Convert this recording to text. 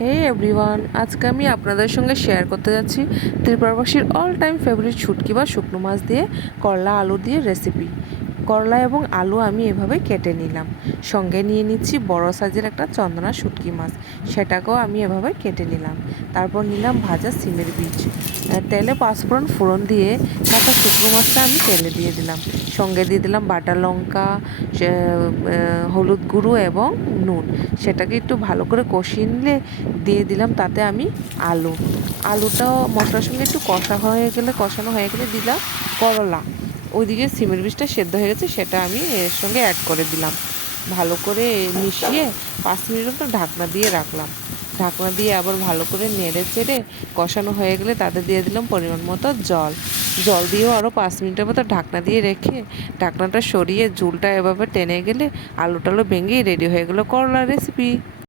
হে everyone, আজকে আমি আপনাদের সঙ্গে শেয়ার করতে যাচ্ছি ত্রিপুরাবাসীর অল টাইম ফেভারিট শুটকি বা শুকনো মাছ দিয়ে করলা আলু দিয়ে রেসিপি। করলা এবং আলু আমি এভাবে কেটে নিলাম, সঙ্গে নিয়ে নিচ্ছি বড় সাইজের একটা চন্দনা শুটকি মাছ, সেটাকেও আমি এভাবে কেটে নিলাম। তারপর নিলাম ভাজা সিমের বীজ, তেলে পাঁচফোড়ন ফোড়ন দিয়ে কাঁচা শুকনো মাছটা আমি তেলে দিয়ে দিলাম, সঙ্গে দিয়ে দিলাম বাটা লঙ্কা, হলুদ গুঁড়ো এবং নুন। সেটাকে একটু ভালো করে কষিয়ে নিলে দিয়ে দিলাম তাতে আমি আলুটাও মশলার সঙ্গে একটু কষানো হয়ে গেলে দিলাম করলা। ওইদিকে সিমের বীজটা সেদ্ধ হয়ে গেছে, সেটা আমি এর সঙ্গে অ্যাড করে দিলাম। ভালো করে মিশিয়ে 5 মিনিট মতো ঢাকনা দিয়ে রাখলাম। ঢাকনা দিয়ে আবার ভালো করে নেড়ে চেড়ে কষানো হয়ে গেলে তাতে দিয়ে দিলাম পরিমাণ মতো জল দিয়েও আরও 5 মিনিটের মতো ঢাকনা দিয়ে রেখে ঢাকনাটা সরিয়ে ঝোলটা এভাবে টেনে গেলে আলু টালু ভেঙেই রেডি হয়ে গেলো করলার রেসিপি।